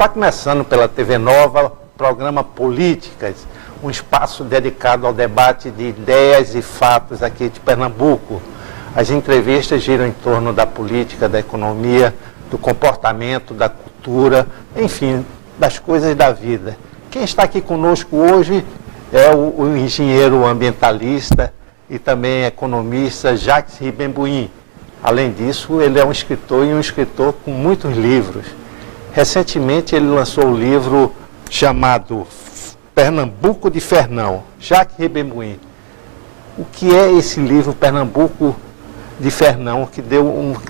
Está começando pela TV Nova o programa Políticas, um espaço dedicado ao debate de ideias e fatos aqui de Pernambuco. As entrevistas giram em torno da política, da economia, do comportamento, da cultura, enfim, das coisas da vida. Quem está aqui conosco hoje é o engenheiro ambientalista e também economista Jacques Ribembuim. Além disso, ele é um escritor e um escritor com muitos livros. Recentemente, ele lançou um livro chamado Pernambuco de Fernão. Jacques Ribembuim, o que é esse livro Pernambuco de Fernão, que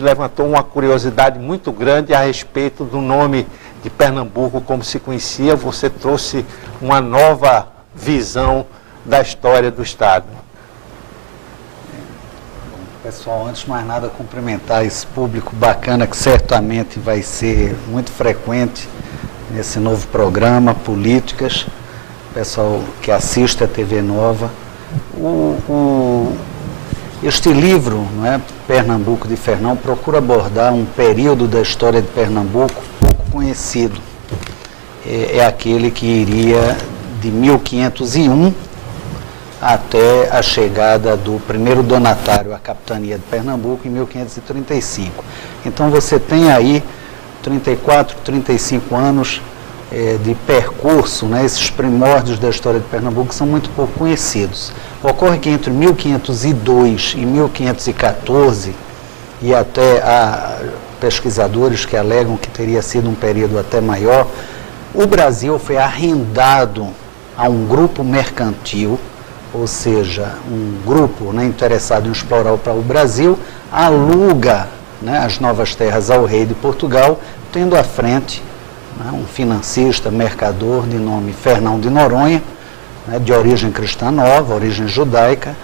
levantou uma curiosidade muito grande a respeito do nome de Pernambuco como se conhecia? Você trouxe uma nova visão da história do Estado. Pessoal, antes de mais nada, cumprimentar esse público bacana que certamente vai ser muito frequente nesse novo programa, Políticas, pessoal que assiste a TV Nova. Este livro, não é, Pernambuco de Fernão, procura abordar um período da história de Pernambuco pouco conhecido. É aquele que iria de 1501 até a chegada do primeiro donatário à capitania de Pernambuco em 1535. Então você tem aí 34, 35 anos de percurso, né? Esses primórdios da história de Pernambuco são muito pouco conhecidos. Ocorre que entre 1502 e 1514, e até há pesquisadores que alegam que teria sido um período até maior, o Brasil foi arrendado a um grupo mercantil, ou seja, um grupo, né, interessado em explorar o Brasil, aluga, né, as novas terras ao rei de Portugal, tendo à frente, né, um financista, mercador de nome Fernão de Noronha, né, de origem cristã nova, origem judaica,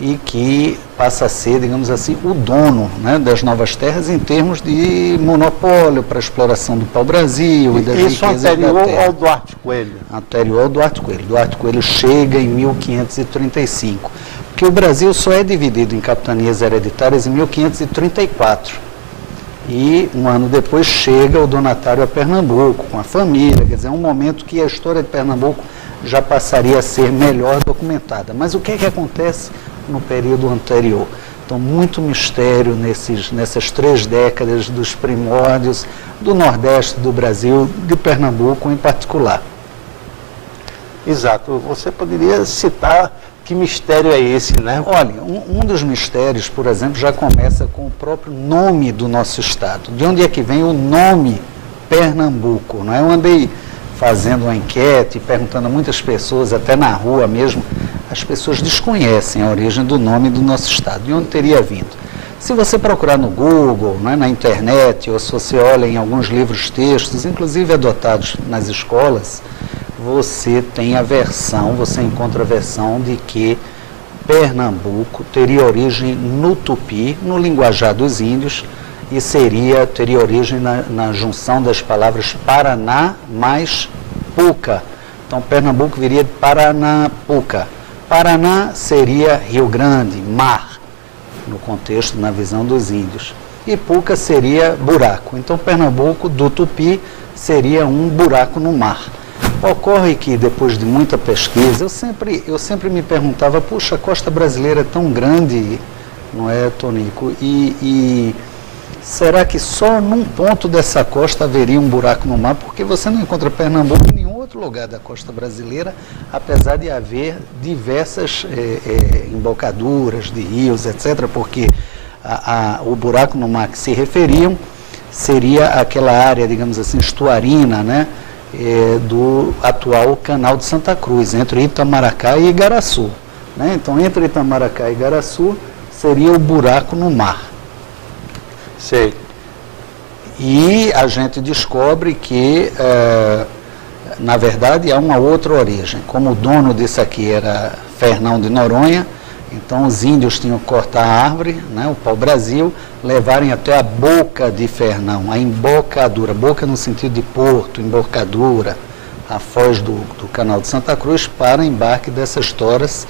e que passa a ser, digamos assim, o dono, né, das novas terras em termos de monopólio para a exploração do pau-brasil e das riquezas da terra. Isso anterior ao Duarte Coelho? Anterior ao Duarte Coelho. Duarte Coelho chega em 1535, porque o Brasil só é dividido em capitanias hereditárias em 1534. E um ano depois chega o donatário a Pernambuco, com a família, quer dizer, é um momento que a história de Pernambuco já passaria a ser melhor documentada. Mas o que é que acontece no período anterior? Então, muito mistério nessas 3 décadas dos primórdios do Nordeste do Brasil, de Pernambuco em particular. Exato. Você poderia citar que mistério é esse, né? Olha, um dos mistérios, por exemplo, já começa com o próprio nome do nosso estado. De onde é que vem o nome Pernambuco? Não é? Eu andei fazendo uma enquete, perguntando a muitas pessoas, até na rua mesmo, as pessoas desconhecem a origem do nome do nosso estado, de onde teria vindo. Se você procurar no Google, né, na internet, ou se você olha em alguns livros textos, inclusive adotados nas escolas, você encontra a versão de que Pernambuco teria origem no tupi, no linguajar dos índios, e teria origem na junção das palavras Paraná mais Puca. Então, Pernambuco viria de Paranapuca. Paraná seria Rio Grande, mar, no contexto, na visão dos índios. E Puca seria buraco. Então, Pernambuco, do tupi, seria um buraco no mar. Ocorre que, depois de muita pesquisa, eu sempre me perguntava, puxa, a costa brasileira é tão grande, não é, Tonico? E será que só num ponto dessa costa haveria um buraco no mar? Porque você não encontra Pernambuco em nenhum outro lugar da costa brasileira, apesar de haver diversas embocaduras de rios, etc., porque o buraco no mar que se referiam seria aquela área, digamos assim, estuarina, né, do atual Canal de Santa Cruz, entre Itamaracá e Igaraçu. Né? Então, entre Itamaracá e Igaraçu seria o buraco no mar. Sei. E a gente descobre que, na verdade, há uma outra origem. Como o dono disso aqui era Fernão de Noronha, então os índios tinham que cortar a árvore, né, o pau-brasil, levarem até a boca de Fernão, a embocadura, boca no sentido de porto, embocadura, a foz do Canal de Santa Cruz, para embarque dessas toras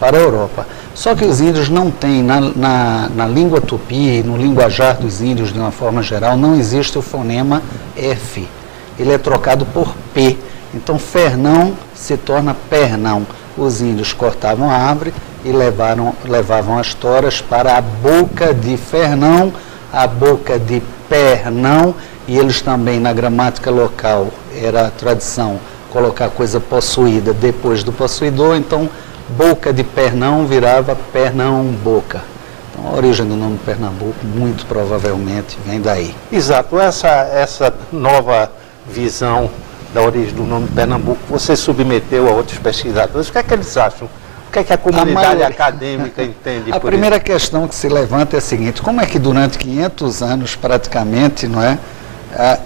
para a Europa. Só que os índios não têm, na língua tupi, no linguajar dos índios de uma forma geral, não existe o fonema F. ele é trocado por P. Então, Fernão se torna Pernão. Os índios cortavam a árvore e levavam as toras para a boca de Fernão, a boca de Pernão, e eles também, na gramática local, era a tradição colocar coisa possuída depois do possuidor, então, boca de Pernão virava Pernamboca. Então, a origem do nome Pernambuco, muito provavelmente, vem daí. Exato. Essa nova visão da origem do nome Pernambuco, você submeteu a outros pesquisadores. O que é que eles acham? O que é que a comunidade acadêmica entende por A primeira questão que se levanta é a seguinte: como é que durante 500 anos, praticamente, não é,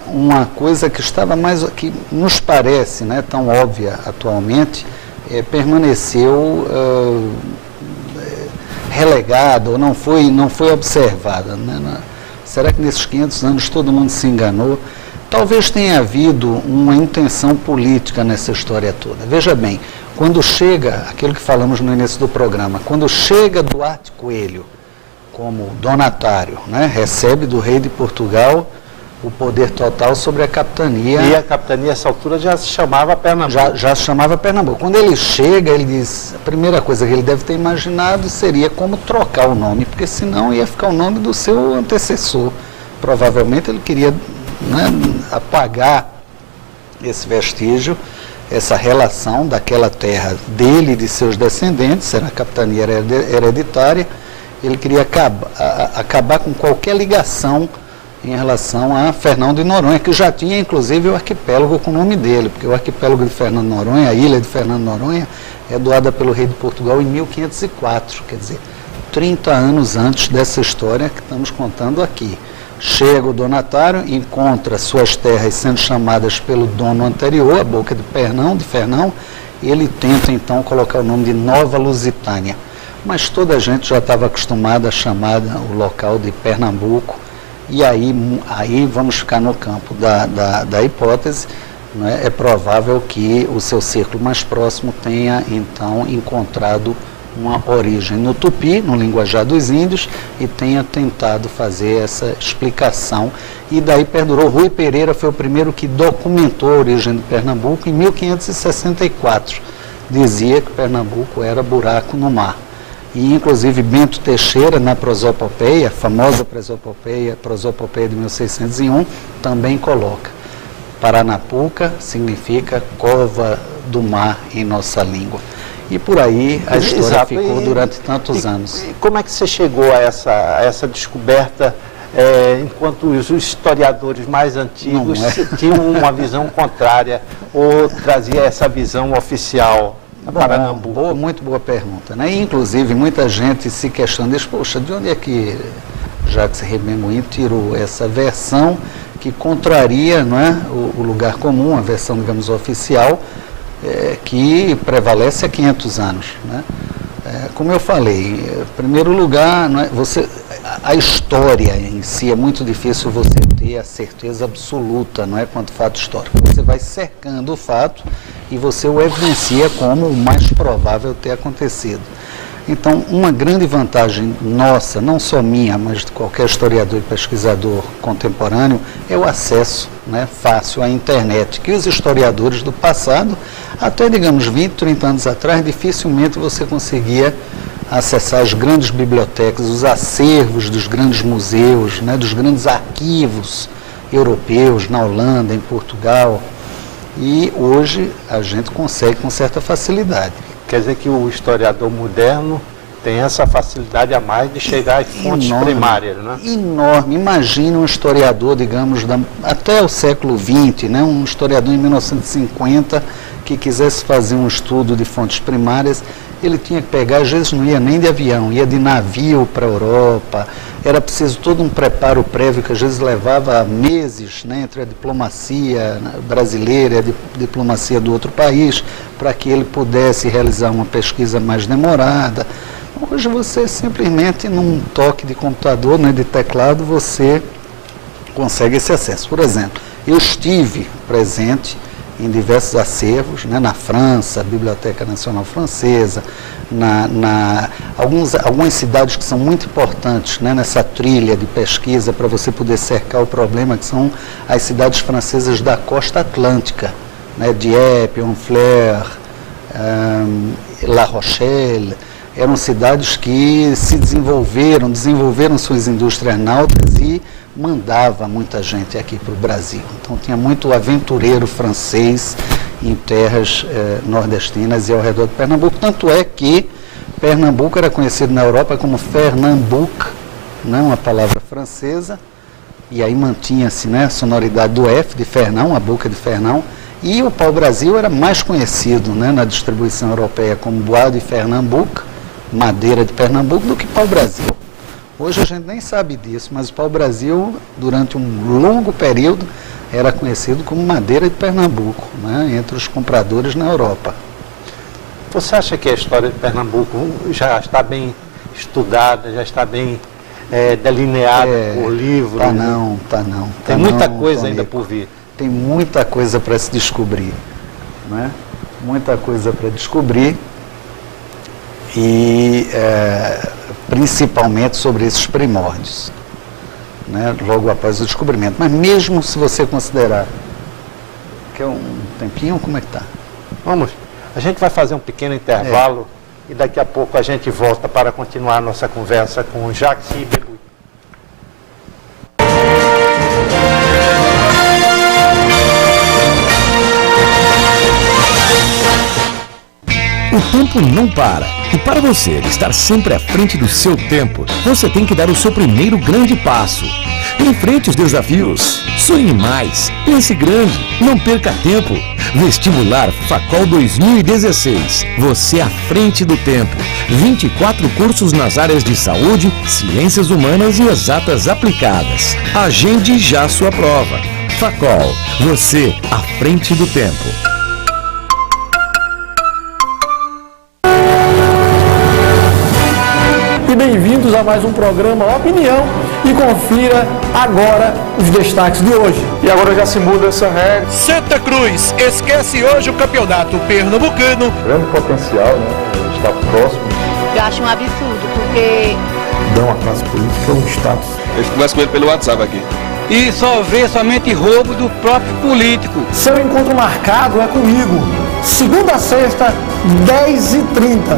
uma coisa que estava mais, que nos parece, né, tão óbvia atualmente, permaneceu relegada ou não foi observada, né? Será que nesses 500 anos todo mundo se enganou? Talvez tenha havido uma intenção política nessa história toda. Veja bem, quando chega, aquilo que falamos no início do programa, quando chega Duarte Coelho como donatário, né, recebe do rei de Portugal o poder total sobre a capitania. E a capitania, nessa altura, já se chamava Pernambuco. Já se chamava Pernambuco. Quando ele chega, ele diz, a primeira coisa que ele deve ter imaginado seria como trocar o nome, porque senão ia ficar o nome do seu antecessor. Provavelmente ele queria, né, apagar esse vestígio, essa relação daquela terra dele e de seus descendentes, era a capitania hereditária. Ele queria acabar com qualquer ligação em relação a Fernão de Noronha, que já tinha inclusive o arquipélago com o nome dele, porque o arquipélago de Fernão de Noronha, a ilha de Fernão de Noronha, é doada pelo rei de Portugal em 1504, quer dizer, 30 anos antes dessa história que estamos contando aqui. Chega o donatário, encontra suas terras sendo chamadas pelo dono anterior, a boca de Fernão, e ele tenta então colocar o nome de Nova Lusitânia. Mas toda a gente já estava acostumada a chamar o local de Pernambuco, e aí vamos ficar no campo da hipótese, né? É provável que o seu círculo mais próximo tenha então encontrado uma origem no tupi, no linguajar dos índios, e tenha tentado fazer essa explicação. E daí perdurou. Rui Pereira foi o primeiro que documentou a origem de Pernambuco em 1564. Dizia que Pernambuco era buraco no mar. E, inclusive, Bento Teixeira, na prosopopeia, a famosa prosopopeia de 1601, também coloca: Paranapuca significa cova do mar em nossa língua. E por aí a história ficou durante tantos anos. E como é que você chegou a essa descoberta, enquanto os historiadores mais antigos tinham uma visão contrária, ou trazia essa visão oficial? Muito boa pergunta, né? E, inclusive, muita gente se questiona, diz, poxa, de onde é que Jacques Rememoinho tirou essa versão que contraria, não é, o lugar comum, a versão, digamos, oficial, que prevalece há 500 anos, né? Como eu falei, em primeiro lugar, não é, a história em si é muito difícil você ter a certeza absoluta, não é, quanto fato histórico. Você vai cercando o fato e você o evidencia como o mais provável ter acontecido. Então, uma grande vantagem nossa, não só minha, mas de qualquer historiador e pesquisador contemporâneo, é o acesso, né, fácil à internet, que os historiadores do passado, até, digamos, 20, 30 anos atrás, dificilmente você conseguia acessar as grandes bibliotecas, os acervos dos grandes museus, né, dos grandes arquivos europeus, na Holanda, em Portugal. E hoje a gente consegue com certa facilidade. Quer dizer que o historiador moderno tem essa facilidade a mais de chegar às fontes primárias, né? Enorme. Imagina um historiador, digamos, até o século XX, né? Um historiador em 1950 que quisesse fazer um estudo de fontes primárias, ele tinha que pegar, às vezes não ia nem de avião, ia de navio para a Europa. Era preciso todo um preparo prévio que às vezes levava meses, né, entre a diplomacia brasileira e a diplomacia do outro país, para que ele pudesse realizar uma pesquisa mais demorada. Hoje você simplesmente, num toque de computador, né, de teclado, você consegue esse acesso. Por exemplo, eu estive presente em diversos acervos, né, na França, a Biblioteca Nacional Francesa, algumas cidades que são muito importantes, né, nessa trilha de pesquisa para você poder cercar o problema, que são as cidades francesas da costa atlântica, né, Dieppe, Honfleur, La Rochelle. Eram cidades que se desenvolveram suas indústrias náuticas e mandava muita gente aqui para o Brasil. Então tinha muito aventureiro francês em terras nordestinas e ao redor de Pernambuco. Tanto é que Pernambuco era conhecido na Europa como Fernambouc, né, uma palavra francesa, e aí mantinha-se, né, a sonoridade do F de Fernão, a boca de Fernão, e o pau-brasil era mais conhecido, né, na distribuição europeia como Bois de Fernambouc, madeira de Pernambuco, do que pau-brasil. Hoje a gente nem sabe disso, mas o pau-brasil, durante um longo período, era conhecido como madeira de Pernambuco, né, entre os compradores na Europa. Você acha que a história de Pernambuco já está bem estudada, já está bem delineada por livros? Tá não. Tem muita coisa ainda por vir. Tem muita coisa para se descobrir, né? Muita coisa para descobrir. E principalmente sobre esses primórdios, né, logo após o descobrimento. Mas mesmo se você considerar que é um tempinho, como é que está? Vamos, a gente vai fazer um pequeno intervalo e daqui a pouco a gente volta para continuar a nossa conversa com o Jacques Ribembuí. O tempo não para. E para você estar sempre à frente do seu tempo, você tem que dar o seu primeiro grande passo. Enfrente os desafios. Sonhe mais. Pense grande. Não perca tempo. Vestibular Facol 2016. Você à frente do tempo. 24 cursos nas áreas de saúde, ciências humanas e exatas aplicadas. Agende já sua prova. Facol. Você à frente do tempo. Bem-vindos a mais um programa Opinião e confira agora os destaques de hoje. E agora já se muda essa regra. Santa Cruz esquece hoje o campeonato pernambucano. Grande potencial, né? Está próximo. Eu acho um absurdo, porque dá uma classe política um status. Eu converso com ele pelo WhatsApp aqui. E só vê somente roubo do próprio político. Seu encontro marcado é comigo. Segunda a sexta, 10h30.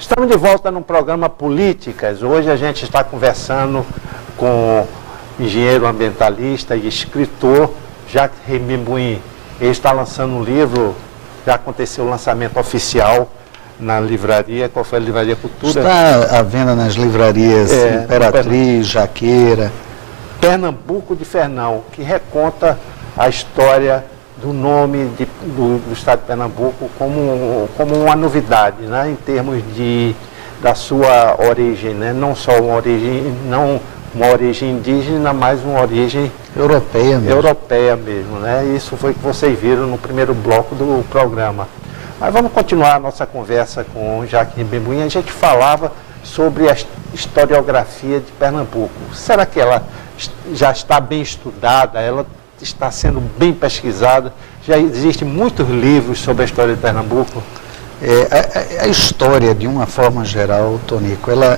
Estamos de volta no programa Políticas. Hoje a gente está conversando com o engenheiro ambientalista e escritor Jacques Ribembuí. Ele está lançando um livro, já aconteceu o lançamento oficial na livraria. Qual foi a livraria Cultura? Está à venda nas livrarias Imperatriz, Jaqueira. Pernambuco de Fernão, que reconta a história do nome do estado de Pernambuco como uma novidade, né, em termos da sua origem, né, não só uma origem indígena, mas uma origem europeia mesmo, né? Isso foi o que vocês viram no primeiro bloco do programa. Mas vamos continuar a nossa conversa com o Jacques Ribembuí. A gente falava sobre a historiografia de Pernambuco. Será que ela já está bem estudada? Ela está sendo bem pesquisada? Já existem muitos livros sobre a história de Pernambuco? A história, de uma forma geral, Tonico, ela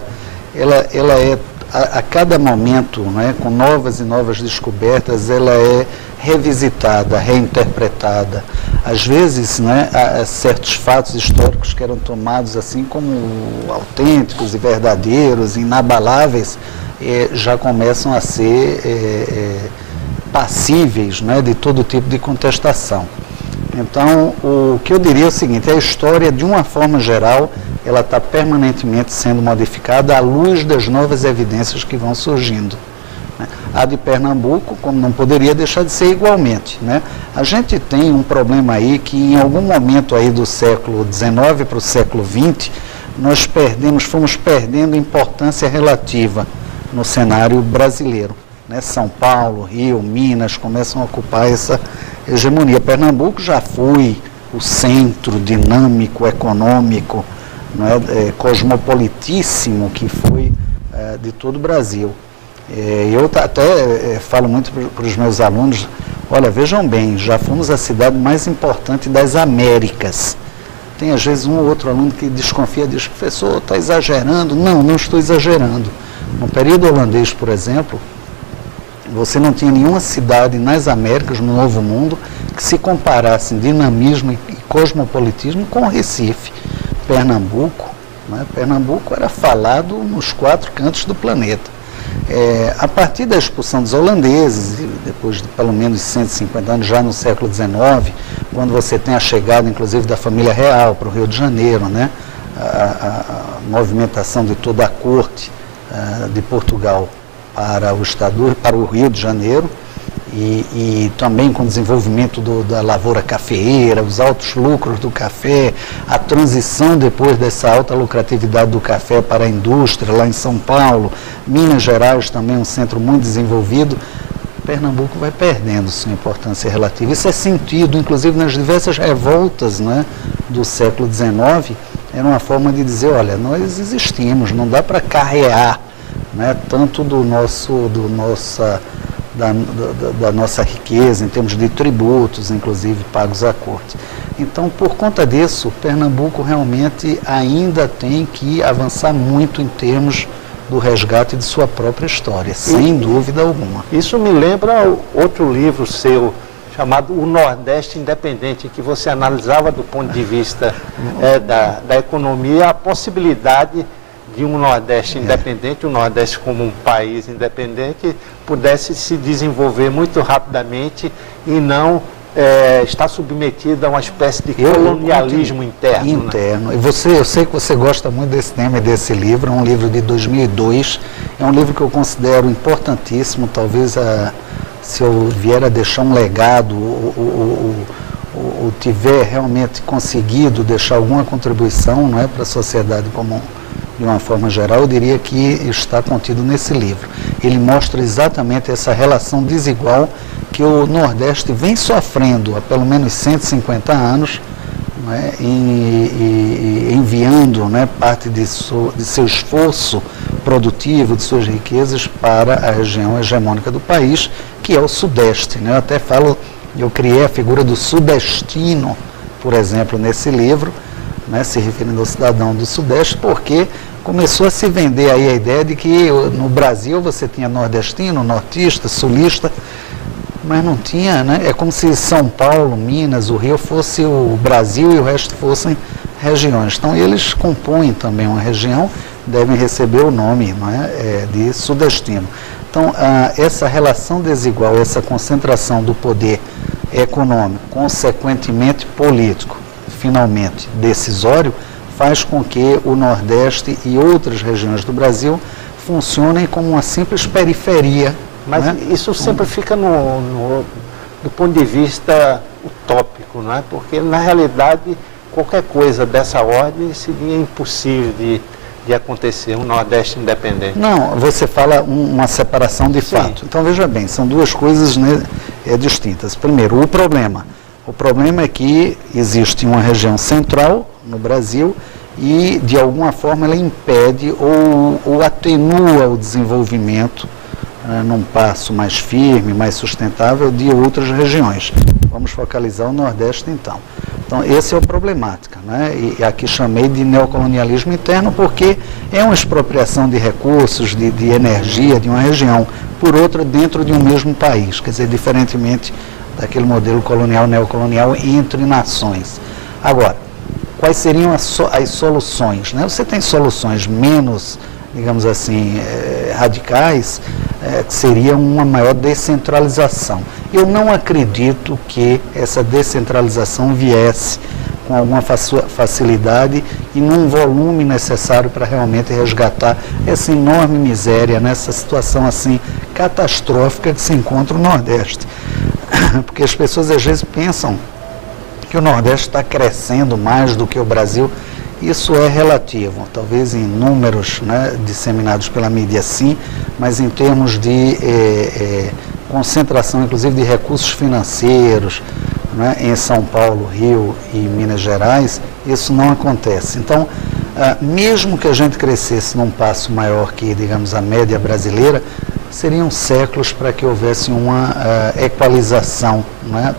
é, a cada momento, né, com novas e novas descobertas, ela é revisitada, reinterpretada. Às vezes, né, certos fatos históricos que eram tomados assim como autênticos e verdadeiros, inabaláveis, já começam a ser passíveis, né, de todo tipo de contestação. Então, o que eu diria é o seguinte: a história, de uma forma geral, ela está permanentemente sendo modificada à luz das novas evidências que vão surgindo. Né? A de Pernambuco, como não poderia deixar de ser igualmente, né? A gente tem um problema aí que, em algum momento aí do século XIX para o século XX, nós fomos perdendo importância relativa no cenário brasileiro. Né? São Paulo, Rio, Minas começam a ocupar essa hegemonia. Pernambuco já foi o centro dinâmico, econômico, não é, cosmopolitíssimo que foi de todo o Brasil. Eu até falo muito para os meus alunos, olha, vejam bem, já fomos a cidade mais importante das Américas. Tem às vezes um ou outro aluno que desconfia, diz, professor, está exagerando. Não, não estou exagerando. No período holandês, por exemplo, você não tinha nenhuma cidade nas Américas, no Novo Mundo, que se comparasse em dinamismo e cosmopolitismo com o Recife. Pernambuco, né? Pernambuco era falado nos 4 cantos do planeta. A partir da expulsão dos holandeses, depois de pelo menos 150 anos, já no século XIX, quando você tem a chegada, inclusive, da família real para o Rio de Janeiro, né? A movimentação de toda a corte de Portugal para o estado, para o Rio de Janeiro, e também com o desenvolvimento da lavoura cafeeira, os altos lucros do café, a transição depois dessa alta lucratividade do café para a indústria, lá em São Paulo, Minas Gerais também um centro muito desenvolvido, Pernambuco vai perdendo sua importância relativa. Isso é sentido, inclusive, nas diversas revoltas, né, do século XIX, era uma forma de dizer, olha, nós existimos, não dá para carrear, né, tanto da nossa riqueza, em termos de tributos, inclusive pagos à corte. Então, por conta disso, Pernambuco realmente ainda tem que avançar muito em termos do resgate de sua própria história, sem dúvida alguma. Isso me lembra outro livro seu, chamado O Nordeste Independente, em que você analisava do ponto de vista da economia a possibilidade de um Nordeste independente, um Nordeste como um país independente, pudesse se desenvolver muito rapidamente e não estar submetido a uma espécie de colonialismo interno. Né? Eu sei que você gosta muito desse tema e desse livro, é um livro de 2002, é um livro que eu considero importantíssimo, talvez se eu vier a deixar um legado ou tiver realmente conseguido deixar alguma contribuição, não é, para a sociedade como de uma forma geral, eu diria que está contido nesse livro. Ele mostra exatamente essa relação desigual que o Nordeste vem sofrendo há pelo menos 150 anos, né, enviando, né, parte de seu esforço produtivo, de suas riquezas para a região hegemônica do país, que é o Sudeste. Né? Eu até falo, eu criei a figura do sudestino, por exemplo, nesse livro, né, se referindo ao cidadão do Sudeste, porque começou a se vender aí a ideia de que no Brasil você tinha nordestino, nortista, sulista, mas não tinha, né? É como se São Paulo, Minas, o Rio fosse o Brasil e o resto fossem regiões. Então eles compõem também uma região, devem receber o nome, não é? De sudestino. Então essa relação desigual, essa concentração do poder econômico, consequentemente político, finalmente decisório, faz com que o Nordeste e outras regiões do Brasil funcionem como uma simples periferia. Mas, né, isso sempre fica do ponto de vista utópico, não é? Porque, na realidade, qualquer coisa dessa ordem seria impossível de acontecer, um Nordeste independente. Não, você fala uma separação de fato. Então, veja bem, são duas coisas, né, distintas. Primeiro, o problema é que existe uma região central no Brasil e, de alguma forma, ela impede ou atenua o desenvolvimento num passo mais firme, mais sustentável de outras regiões. Vamos focalizar o Nordeste, então. Então, essa é a problemática, né? E aqui chamei de neocolonialismo interno porque é uma expropriação de recursos, de energia de uma região por outra dentro de um mesmo país, quer dizer, diferentemente daquele modelo colonial, neocolonial entre nações. Agora, quais seriam as soluções? Né? Você tem soluções menos, digamos assim, radicais, que seria uma maior descentralização. Eu não acredito que essa descentralização viesse com alguma facilidade e num volume necessário para realmente resgatar essa enorme miséria, nessa situação assim catastrófica que se encontra o Nordeste. Porque as pessoas às vezes pensam que o Nordeste está crescendo mais do que o Brasil. Isso é relativo, talvez em números, né, disseminados pela mídia sim, mas em termos de concentração, inclusive de recursos financeiros, né, em São Paulo, Rio e Minas Gerais, isso não acontece. Então, mesmo que a gente crescesse num passo maior que, digamos, a média brasileira, seriam séculos para que houvesse uma equalização, né,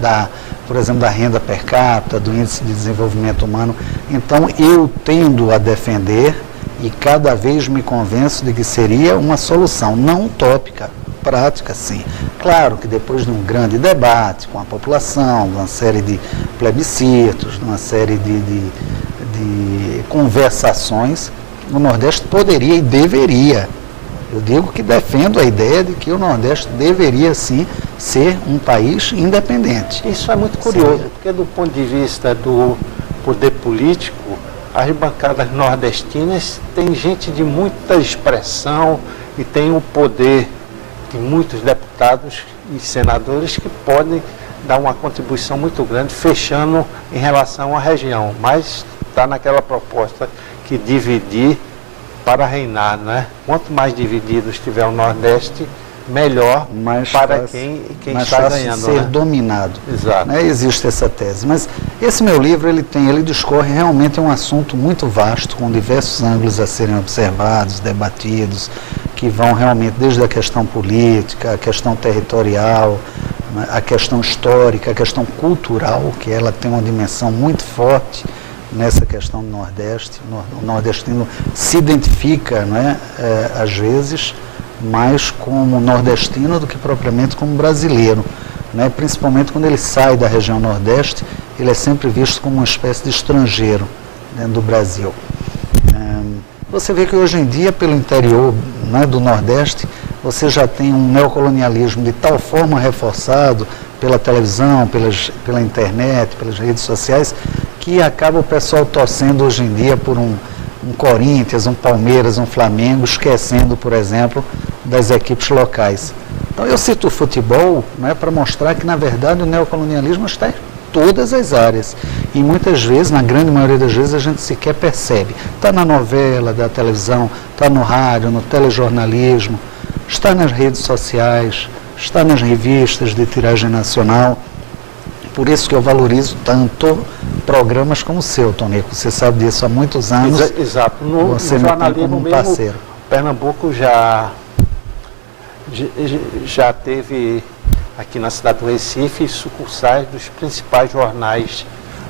por exemplo, da renda per capita, do índice de desenvolvimento humano. Então, eu tendo a defender e cada vez me convenço de que seria uma solução, não utópica, prática, sim. Claro que depois de um grande debate com a população, de uma série de plebiscitos, de uma série de conversações, o Nordeste poderia e deveria. Eu digo que defendo a ideia de que o Nordeste deveria, sim, ser um país independente. Isso é muito curioso, porque do ponto de vista do poder político, as bancadas nordestinas têm gente de muita expressão e tem o poder de muitos deputados e senadores que podem dar uma contribuição muito grande, fechando em relação à região. Mas está naquela proposta que dividir para reinar, né? Quanto mais dividido estiver o Nordeste, melhor para quem está ganhando, ser dominado. Exato. Né? Existe essa tese. Mas esse meu livro, ele discorre realmente um assunto muito vasto, com diversos ângulos a serem observados, debatidos, que vão realmente desde a questão política, a questão territorial, a questão histórica, a questão cultural, que ela tem uma dimensão muito forte nessa questão do Nordeste. O nordestino se identifica, né, às vezes, mais como nordestino do que propriamente como brasileiro, né? Principalmente quando ele sai da região Nordeste, ele é sempre visto como uma espécie de estrangeiro dentro do Brasil. Você vê que hoje em dia, pelo interior, né, do Nordeste, você já tem um neocolonialismo de tal forma reforçado pela televisão, pela internet, pelas redes sociais, que acaba o pessoal torcendo hoje em dia por um Corinthians, um Palmeiras, um Flamengo, esquecendo, por exemplo, das equipes locais. Então eu cito o futebol, né, para mostrar que, na verdade, o neocolonialismo está em todas as áreas. E muitas vezes, na grande maioria das vezes, a gente sequer percebe. Está na novela, da televisão, está no rádio, no telejornalismo, está nas redes sociais, está nas revistas de tiragem nacional. Por isso que eu valorizo tanto programas como o seu, Tonico. Você sabe disso há muitos anos. Exato. No jornalismo como parceiro. Pernambuco já teve aqui na cidade do Recife sucursais dos principais jornais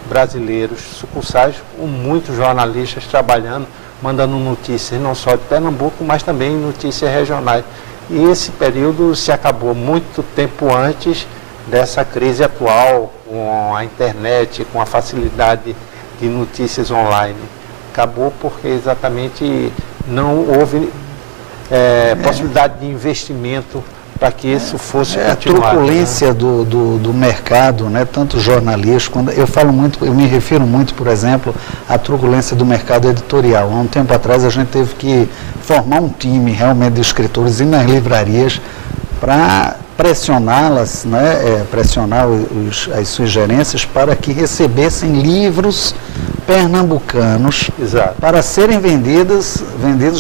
brasileiros, sucursais com muitos jornalistas trabalhando, mandando notícias não só de Pernambuco, mas também notícias regionais. E esse período se acabou muito tempo antes dessa crise atual, com a internet, com a facilidade de notícias online. Acabou porque exatamente não houve possibilidade de investimento para que isso fosse continuado. A truculência, né, do mercado, né, tanto jornalístico, eu me refiro muito, por exemplo, à truculência do mercado editorial. Há um tempo atrás a gente teve que formar um time realmente de escritores e nas livrarias para pressioná-las, né, pressionar as suas gerências para que recebessem livros pernambucanos. Exato. Para serem vendidos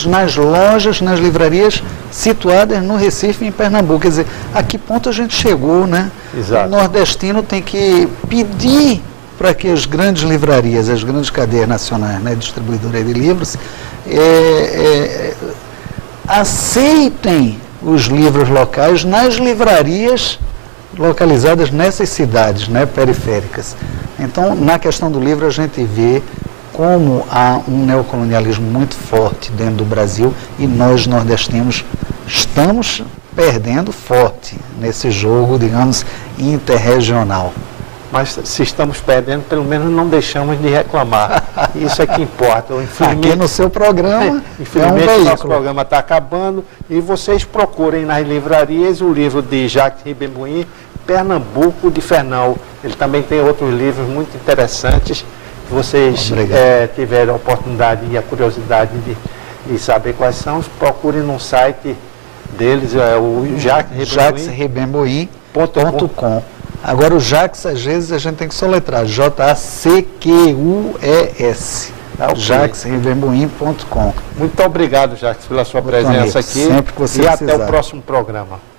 nas lojas, nas livrarias situadas no Recife e em Pernambuco. Quer dizer, a que ponto a gente chegou, né? Exato. O nordestino tem que pedir para que as grandes livrarias, as grandes cadeias nacionais, né, distribuidoras de livros, aceitem os livros locais nas livrarias localizadas nessas cidades, né, periféricas. Então, na questão do livro, a gente vê como há um neocolonialismo muito forte dentro do Brasil e nós, nordestinos, estamos perdendo forte nesse jogo, digamos, interregional. Mas se estamos perdendo, pelo menos não deixamos de reclamar. Isso é que importa. Aqui no seu programa, infelizmente, o nosso programa está acabando e vocês procurem nas livrarias o livro de Jacques Ribembuí, Pernambuco, de Fernão. Ele também tem outros livros muito interessantes. Se vocês tiverem a oportunidade e a curiosidade de saber quais são, procurem no site deles, o jaquesribembuí.com. Agora, o Jacques, às vezes, a gente tem que soletrar, Jacques, jaquesrivermoim.com. Muito obrigado, Jacques, pela sua presença aqui. Sempre que você e precisar. até o próximo programa.